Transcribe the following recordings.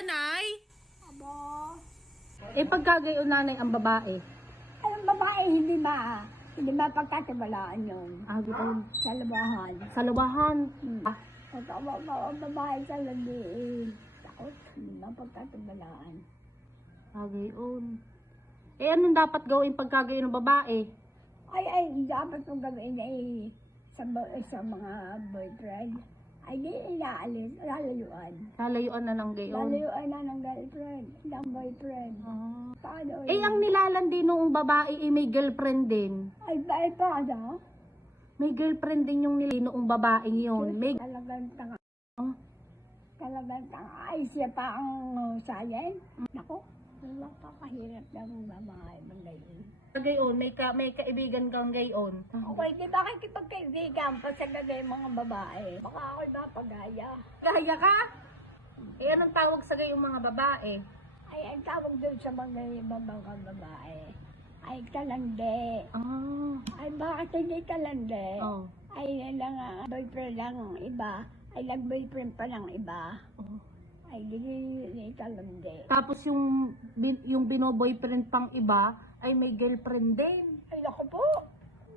Nay? Abo. Eh, pagkagayon nanay ang babae. Ay, ang babae, hindi ba pagkatiwalaan yun? Doon. Sa labahan. Sa lubahan. Pag ang babae sa labiin, takot, hindi ba pagkatiwalaan? Gayon. Eh, anong dapat gawin pagkagayon ng babae? Ay, dapat kong gawin ay sa mga boyfriend. Ay, di inaalis, lalayuan. Lalayuan na ng gayon. Lalayuan na ng girlfriend, ng boyfriend. Paano Eh, ang nilalandi noong babae ay may girlfriend din. Ay, paano? May girlfriend din yung noong babae yun. May... Talagang tanga. Oh. Talagang tanga. Ay, siya pa ang sayan. Naku, napakahirap ng babae magayon. Gayon, may kaibigan kang gayon. Okay, di ba kakipagkaibigan pa sa gagay mga babae? Baka ako'y mapagaya. Gaya ka? Eh, anong tawag sa gayong mga babae? Ay, ang tawag doon sa mga ibang babae. Ay, kalande. Ay, bakit hindi kalande? Oh. Ay, lang boyfriend lang ang iba. Ay, nag-boyfriend pa lang iba. Ay, hindi kalande. Tapos yung bino-boyfriend pang iba ay may girlfriend din. Ay, naku po.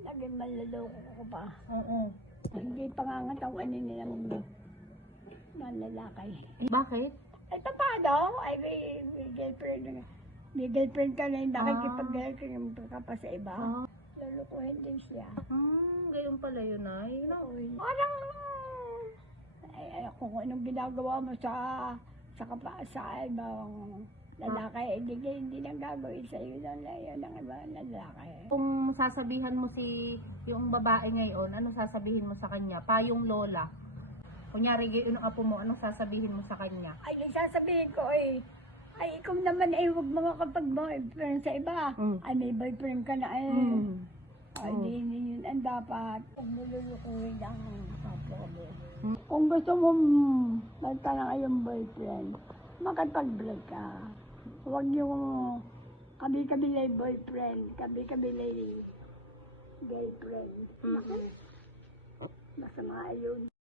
Naging malaloko ko pa. Oo. Hindi pa nga ngatawan nilang lalaki. Bakit? Ay, paano? Ay, may girlfriend. May girlfriend ka na yung nakikipag-girlfriend ka pa sa iba. Lulukuhin din siya. Gayon pala yun ay. Parang, ay, kung anong ginagawa mo sa ibang lalaki, hindi nang gagawin sa iyo ng ibang lalaki. Kung sasabihan mo yung babae ngayon, anong sasabihin mo sa kanya? Payong lola. Kunyari, gayon ang apo mo, anong sasabihin mo sa kanya? Ay, sasabihin ko ay, ikaw naman ay huwag mga kapag boyfriend sa iba. Ay, may boyfriend ka na Ay, hindi yun ang dapat. Huwag mo lulukuhin ang kapwa mo. Kung gusto mo magtanong yung boyfriend, makapag-break ka. Huwag yung kabi-kabilay boyfriend, kabi-kabilay girlfriend. Masama yun.